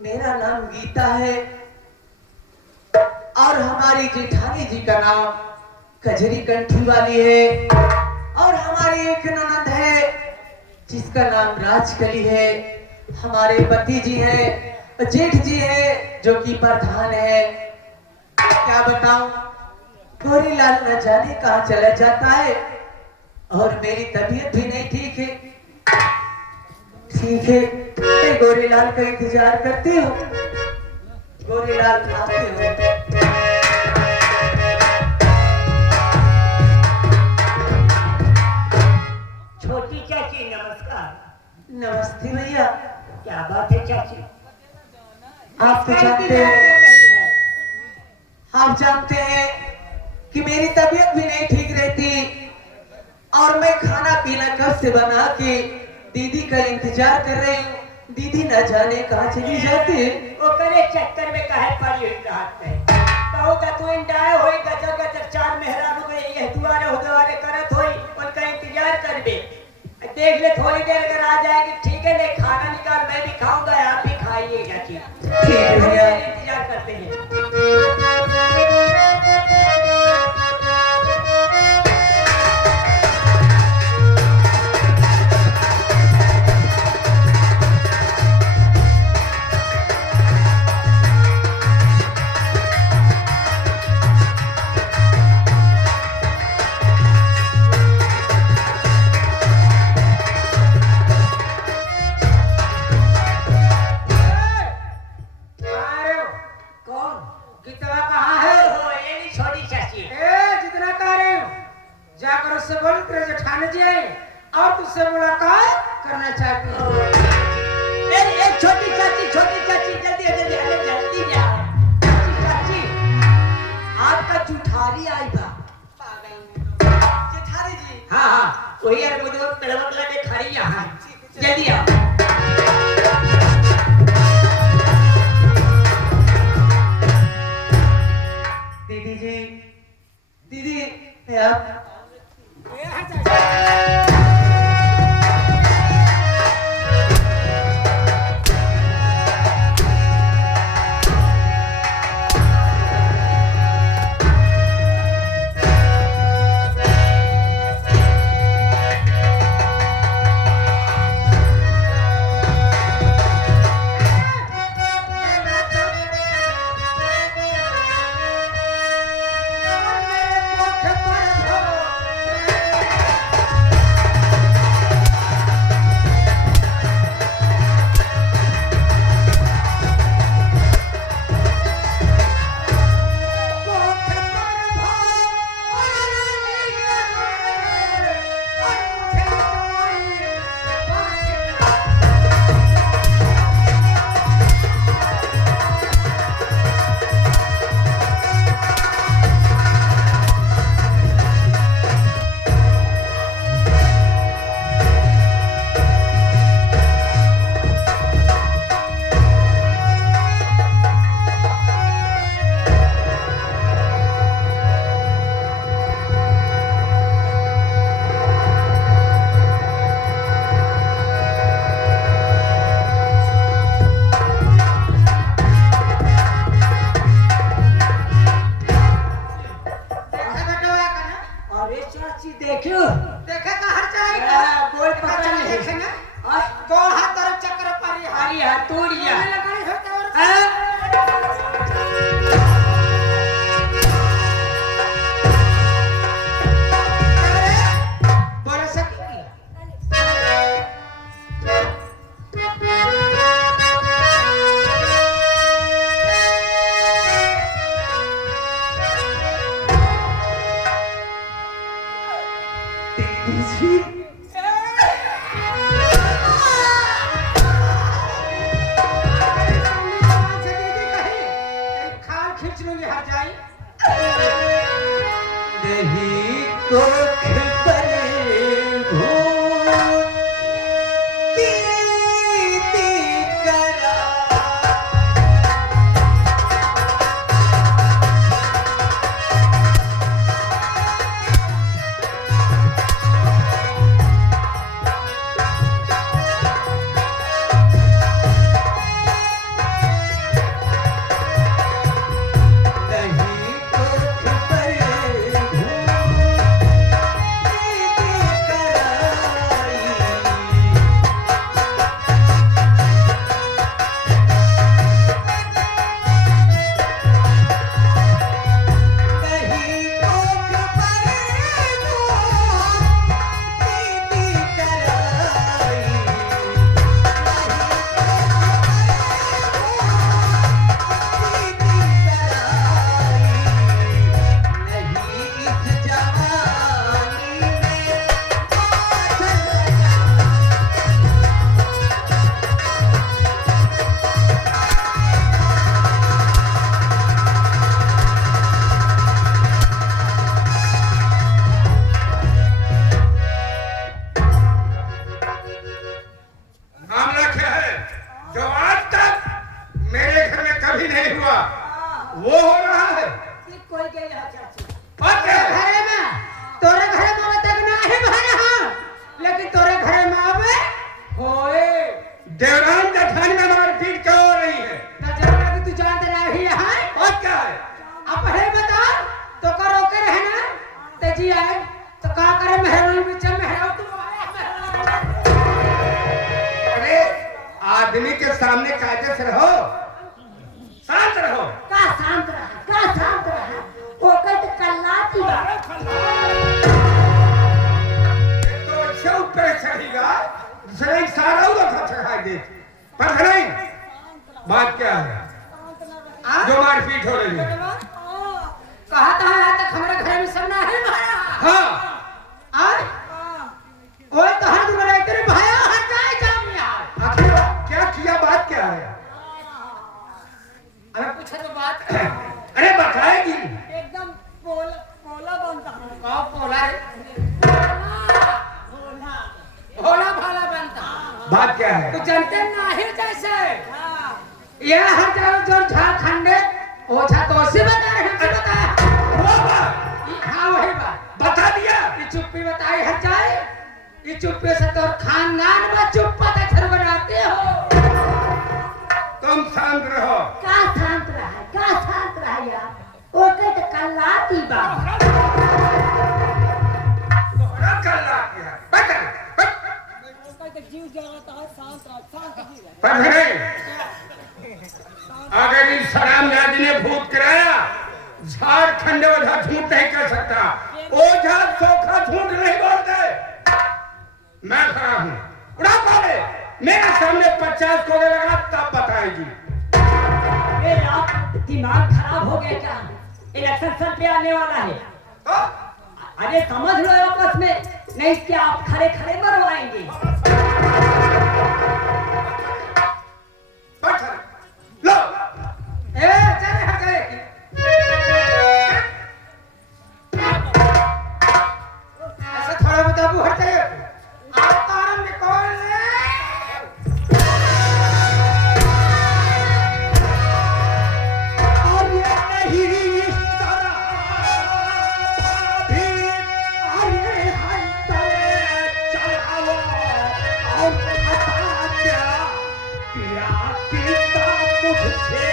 मेरा नाम गीता है और हमारी जेठानी जी का नाम कजरी कंठी वाली है। और हमारी एक ननद है जिसका नाम राजकली है। हमारे पति जी हैं, जेठ जी है जो कि प्रधान है। क्या बताऊं, गोरीलाल न जाने कहाँ चला जाता है और मेरी तबीयत भी नहीं ठीक है। ठीक है, मैं गोरीलाल का इंतजार करती हूँ। गोरीलाल आते हो। छोटी चाची नमस्कार। नमस्ते भैया। क्या बात है चाची? आप तो जानते हैं, आप जानते हैं कि मेरी तबीयत भी नहीं ठीक रहती और मैं खाना पीना कब से बना के दीदी का इंतजार कर रही हूँ। दीदी न जाने कहाँ चली जाती है। वो करे चक्कर में काहे पड़ी हुई रात में? कहूँगा तू इंडाए होई गजब गजब चार मेहरारू में ये दुआरे हो दुआरे करत होई, उनका इंतजार कर बे। देख ले थोड़ी देर अगर आ जाएगी ठीक है, ले खाना निकाल, मैं भी खाऊंगा, आप भी खाइए चाची। ठीक है भैया, इंतजार करते हैं। कौन? नहीं हुआ, वो हो रहा है। कोई गई है चाची और क्या है? घरे में तोरे घरे में तक नहीं भरे हाँ, लेकिन तोरे घरे में आवे होए देवरान जठानी में मारपीट क्यों हो रही है? नजर लगे तू जानते नहीं है। और क्या है? अब है बता तो का रोके रहना तेजी आए तो का करे मेहरान बीच में है तू अरे आदमी के सामने कायदे से रहो, शांत रहो। का शांत रहा वो कहते कल्लाती बा ये तो अच्छा ऊपर चढ़ेगा, दूसरे सारा उधर चढ़ा दे। पर नहीं, बात क्या है जो मारपीट हो रही है? कहा था यहाँ तक हमारे घर में सब ना है भाया हाँ, और कोई तो हर दूर रहते रे भाया हट जाए जाम यार। आखिर क्या किया, बात क्या है? अरे पूछे तो बात अरे बताएगी। एकदम बोला बनता है कौन बोला रे बोला भोला भाला बनता बात क्या है? तू जानते नहीं जैसे ये हर जगह जो झारखंड ओझा तो उसी बता रहे हमसे बताया वो बात हाँ वही बात बता दिया। ये चुप्पी बताई हट जाए, ये चुप्पी से तो खानदान में चुप्पा तक बनाते हो। तुम शांत रहो। का शांत रहा यार वो कहते कल्लाती बा तोहरा कल्ला किया। बैठ। जीव जलाता है शांत जी पर नहीं, अगर इस सरामजादी ने भूत कराया, झारखंड ओझा झूठ नहीं कर सकता। ओझा चोखा झूठ नहीं बोलते। मैं खड़ा हूँ, उड़ा पाले मेरे सामने 50 कोड़े लगा तब बताएगी। मेरे आप दिमाग खराब हो गया क्या? इलेक्शन सर पे आने वाला है, तो अरे समझ लो आपस में, नहीं क्या आप खड़े खड़े मरवाएंगे। बैठ लो। ए चल हट गए ऐसा थोड़ा बता वो हट जाए आप तारन निकाल ले और ये नहीं इस तरह भी, अरे हंसते चलाओ और खता क्या पिया पीता मुझसे।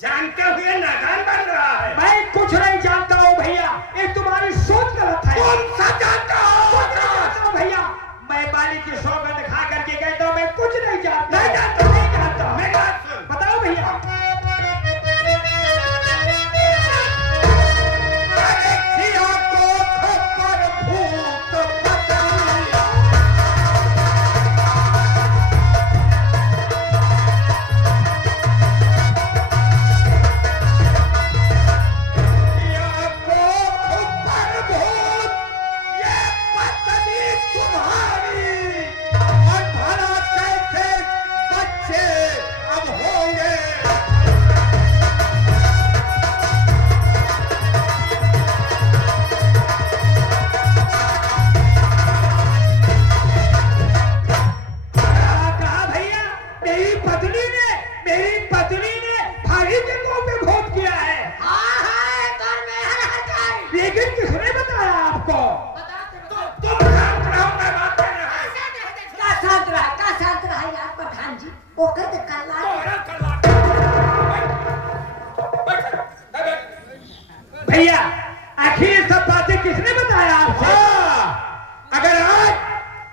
जानते हुए नादान बन रहा है। मैं कुछ नहीं जानता हूँ भैया, ये तुम्हारी सोच गलत है। कौन सा जानता हूँ भैया, मैं मालिक की सौगंध खा करके कहता हूँ मैं कुछ नहीं जानता। नहीं जानता, नहीं जानता। मेरी बात सुन। बताओ भैया।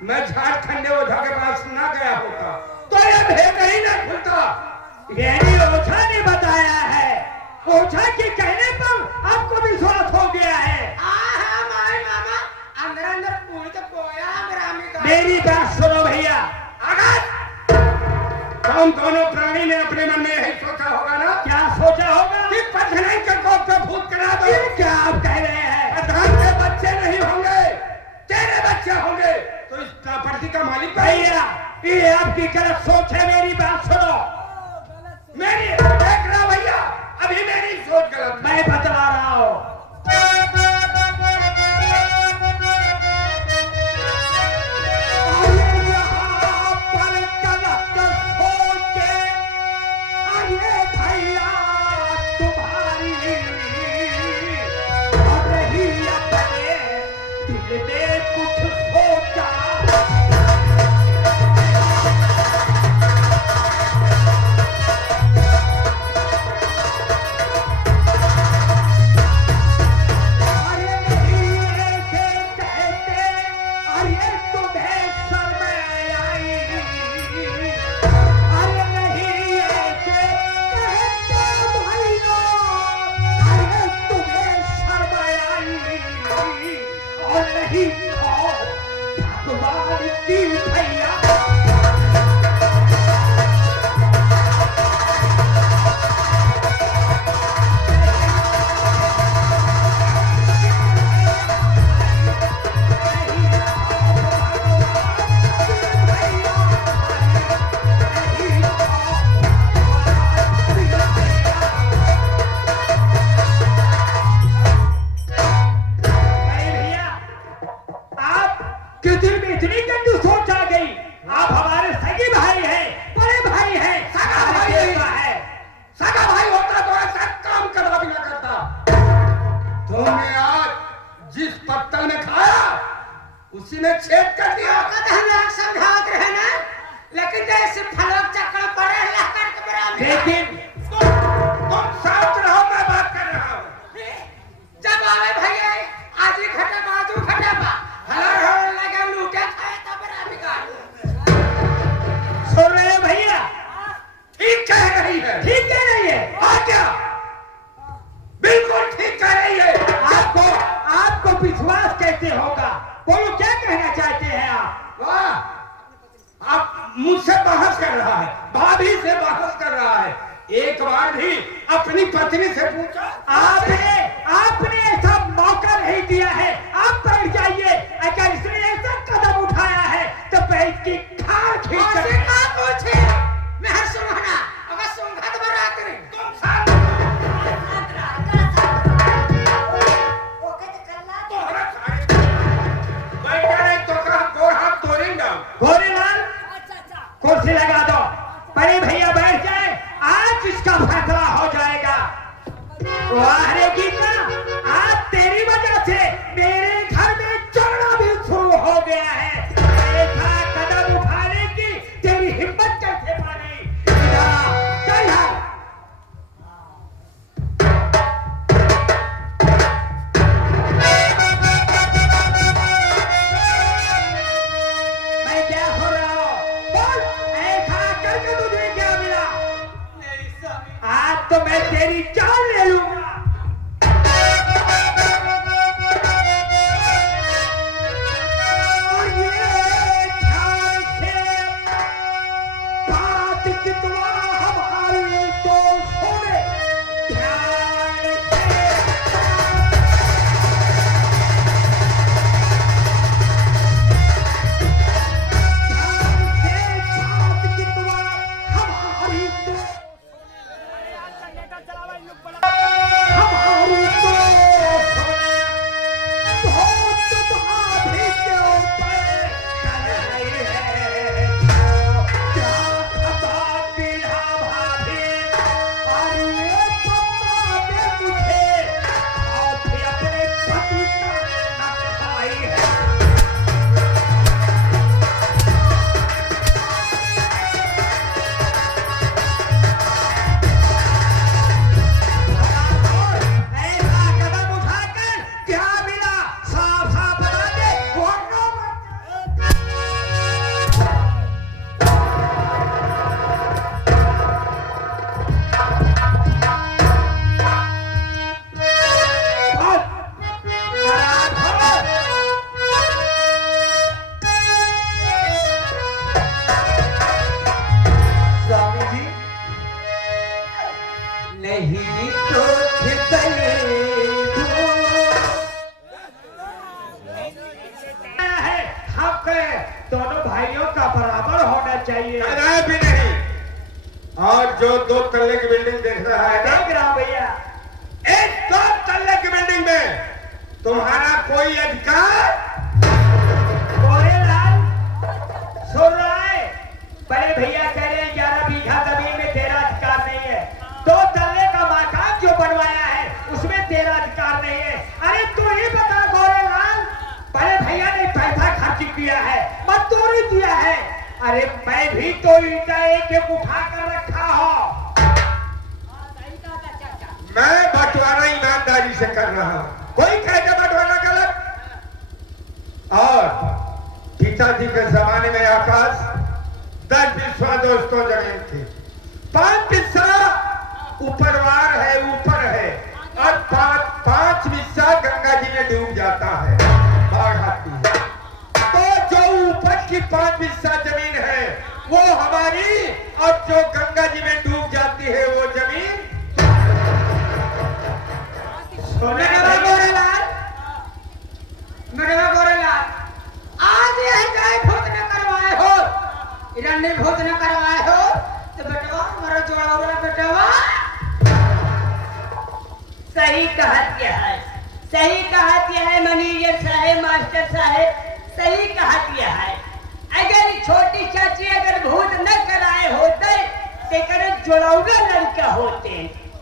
मैं झारखंडे ओझा के पास ना गया होता तो ये भेद ही ना खुलता। यानी ओझा ने बताया है, ओझा के कहने पर आपको विश्वास हो गया है। हमारे मामा अंदर अंदर पूरी तो पोया ग्रामी का। मेरी बात सुनो भैया, अगर तुम दोनों प्राणी ने अपने मन में यही सोचा होगा ना, क्या सोचा होगा कि पथराई का कोप पे भूत करा दो। ये क्या आप कह रहे हैं? प्रधान के बच्चे नहीं होंगे, तेरे बच्चे होंगे तो इस प्रॉपर्टी का मालिक भैया ये आपकी गलत सोच है। मेरी बात सुनो, मेरी देख रहा भैया, अभी मेरी सोच गलत है। मैं बतला रहा हूँ। उसी ने छेद कर दिया। हम समझाते रहे ना, लेकिन जैसे फलक चक्कर पड़े लहकर के बराबर। लेकिन तुम शांत रहो, मैं बात कर रहा हूँ। जब आवे भैया आज ही खटे बाजू खटे बा हलर हलर लगे लूटे खाए तब बराबर का। सुन रहे हैं भैया? ठीक कह रही है। ठीक कह रही है। हाँ क्या? बिल्कुल ठीक कह रही है। आपको विश्वास कैसे होगा? बोलो क्या कहना चाहते हैं आप? वाह, आप मुझसे बहस कर रहा है, भाभी से बहस कर रहा है। एक बार भी अपनी पत्नी से पूछा? आपने ऐसा मौका नहीं दिया है। आप बैठ जाइए। अगर इसने ऐसा कदम उठाया है तो मैं इसकी खाल खींच कर पूछे मैं हर सुनना अगर सुनगा तो बरा करे तुम साथ गोरेलाल कुर्सी लगा दो। बड़े भैया बैठ जाए, आज इसका फैसला हो जाएगा। वाह रे गीता, आज तेरी वजह से चाहिए। किराया भी नहीं। और जो 2 तल्ले की बिल्डिंग देख रहा है ना, देख रहा हूं भैया। एक 2 तल्ले की बिल्डिंग में तुम्हारा कोई अधिकार? गोरेलाल सुन रहा है? बड़े भैया कह रहे हैं 11 बीघा जमीन में तेरा अधिकार नहीं है। 2 तल्ले का मकान जो बनवाया है उसमें तेरा अधिकार नहीं है। अरे तू ही बता गोरेलाल, बड़े भैया ने पैसा खर्च किया है, मजदूरी दिया है। अरे मैं भी तो ईटा एक उठा कर रखा हूं। मैं बंटवारा ईमानदारी से कर रहा हूं, कोई कहते बंटवारा गलत। और पिताजी के जमाने में आकाश 10 बिस्सा दोस्तों जमीन थी, 5 बिस्सा ऊपरवार है, ऊपर है, और 5 बिस्सा गंगा जी में डूब जाता है, बाढ़ आती है। तो जो ऊपर की 5 बिस्सा जमीन है वो हमारी, और जो गंगा जी में डूब जाती है वो जमीन गोरेलाल, मेरा गोरेलाल, आज यह गाय भूत न करवाए हो, इरंडी भूत न करवाए हो, तो बेटवा हमारा जोड़ा हुआ बेटवा। सही कहत है, सही कहत है मैनेजर साहब, मास्टर साहब, सही कहत है। अगर छोटी चाची अगर भूत न कराए होते तो जोड़ौगा लड़का होते,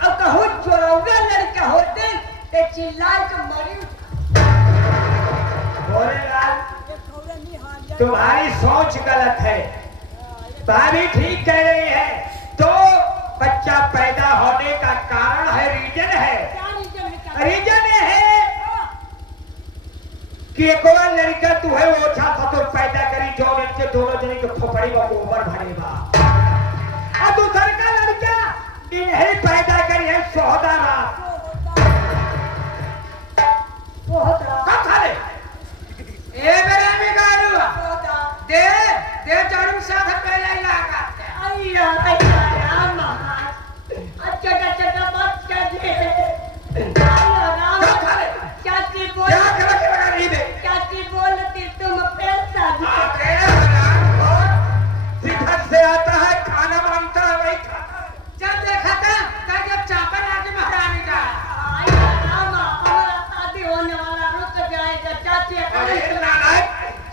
और कहूँ जोड़ौगा लड़का होते तो चिल्ला के मरी। गोरेलाल तुम्हारी सोच गलत है, भाभी ठीक कह रही है। तो बच्चा पैदा होने का कारण है, रीजन है, रीजन है कि एक और लड़का तू है वो अच्छा था तो पैदा करी, जो लड़के दोनों जने के खोपड़ी में गोबर भरेगा, और दूसर का लड़का इन्हें पैदा करी है सोहदारा। कब था रे? ए मेरा बिगाड़ू, दे जारू साथ पहले ही लगा। अय्या राम अच्छा अच्छा बात कर दे। कब था रे? चाची बोल, क्या करा के लगा रही दे? चाची बोलती तुम पैसा अरे हरामखोर, शिखर से आता है खाना मांगता है वही खाता है। जब देखा था तब जब चापा लाके महारानी का हमारा शादी होने वाला रुक जाएगा। चाची अरे नालायक,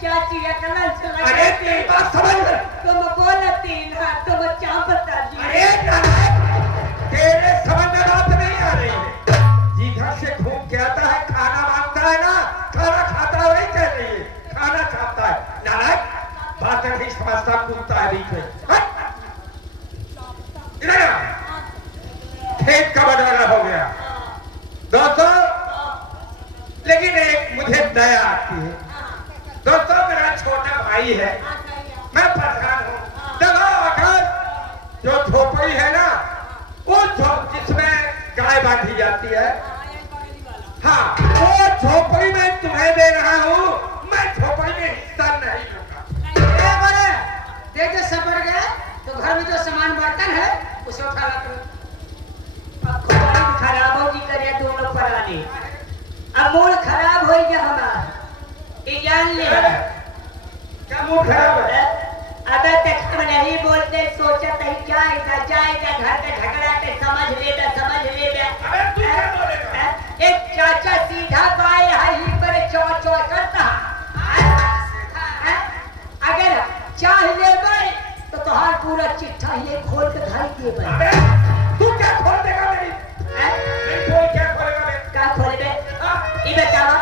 चाची अकल से अरे तेरी बात समझ ले। तुम बोलती ना, तुम चापता जी। अरे नालायक, तेरे समझ में बात नहीं आ रही है। जिधर से घूम के आता है खाना मांगता है ना, खाना खाता है वही कह रही है, खाना खाता है। नालायक, बात नहीं समझता, कूदता है बीच में। हट! इधर आ। खेत का बंटवारा हो गया दोस्तों, लेकिन एक मुझे दया आती है दोस्तों। मेरा छोटा भाई है, मैं परेशान हूँ। देखो आकाश, जो झोपड़ी है ना, वो जिसमें गाय बांधी जाती है, हाँ, वो झोपड़ी में तुम्हें दे रहा हूँ। मैं झोपड़ी में हिस्सा नहीं लूंगा। देख के सबर गया तो घर में जो सामान बर्तन है उसे उठा ला करो। खराब होगी करे दोनों पराने, अब मूड खराब हो गया हमारा, ये जान ले। क्या मूड खराब है? अबे तक हम नहीं बोलते, सोचा नहीं जाएगा जाएगा घर में झगड़ा के समझ ले, समझ ले। अबे तू क्या बोलेगा? एक चाचा सीधा बाएं हाई पर चौ चौ करता है। अगर चाह ले गए तो तुम्हारा पूरा चिट्ठा ये खोल के धाई दिए बे। अबे तू क्या खोल देगा मेरी? नहीं खोल, क्या खोलेगा मेरी? क्या खोल दे? ये बतावा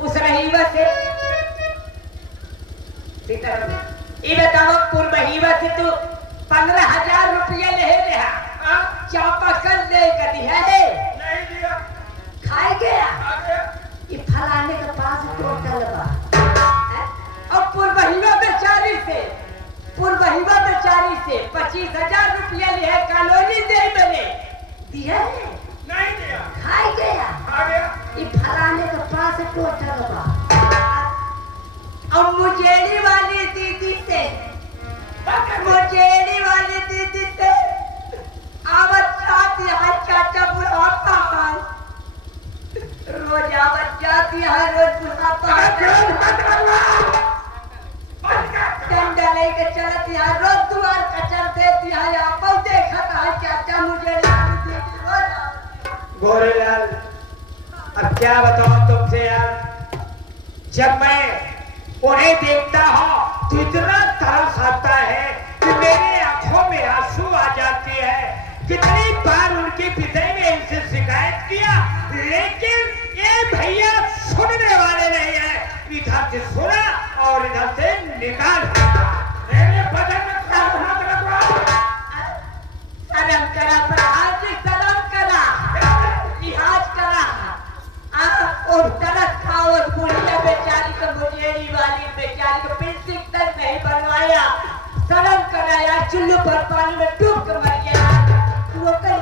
उस रहीवा से, ये बतावा पूर्वहीवा से तू 15,000 रुपया ले रहा, चापाकल ले कर दिया है, नहीं दिया, खाए गया। आ गया। ये फलाने के पास टोटल बा, और पूर्वहीवा बेचारी से 25,000 रुपया ले है, कॉलोनी दे मैंने दिया है, नहीं दिया, खाए गया। आ गया। ये फलाने के पास टोटल बा, और मुजेड़ी वाली दीदी से, मुजेड़ी वाली दीदी से आवत जाती है चाचा बुढ़ापा है, रोज आवत जाती है, रोज बुढ़ापा अबे क्यों मत करवा? डंडा लेके चलती है, रोज क्या बताऊं तुमसे यार, जब मैं उन्हें देखता हूँ तो इतना तरस आता है कि मेरे आंखों में आंसू आ जाते हैं। कितनी बार उनके पिता ने इनसे शिकायत किया, लेकिन ये भैया सुनने वाले नहीं है। इधर से सुना और इधर से निकाल दिया। मेरे बदन में क्या हाथ रखवा? शर्म करा, प्रहार से शर्म करा, लिहाज करा। और तरस खाओ, उस बुढ़िया बेचारी को, मुजेरी वाली बेचारी को पेंसिल तक नहीं बनवाया। शर्म करा यार, चुल्लू पर पानी में डूब के मर गया। वो कल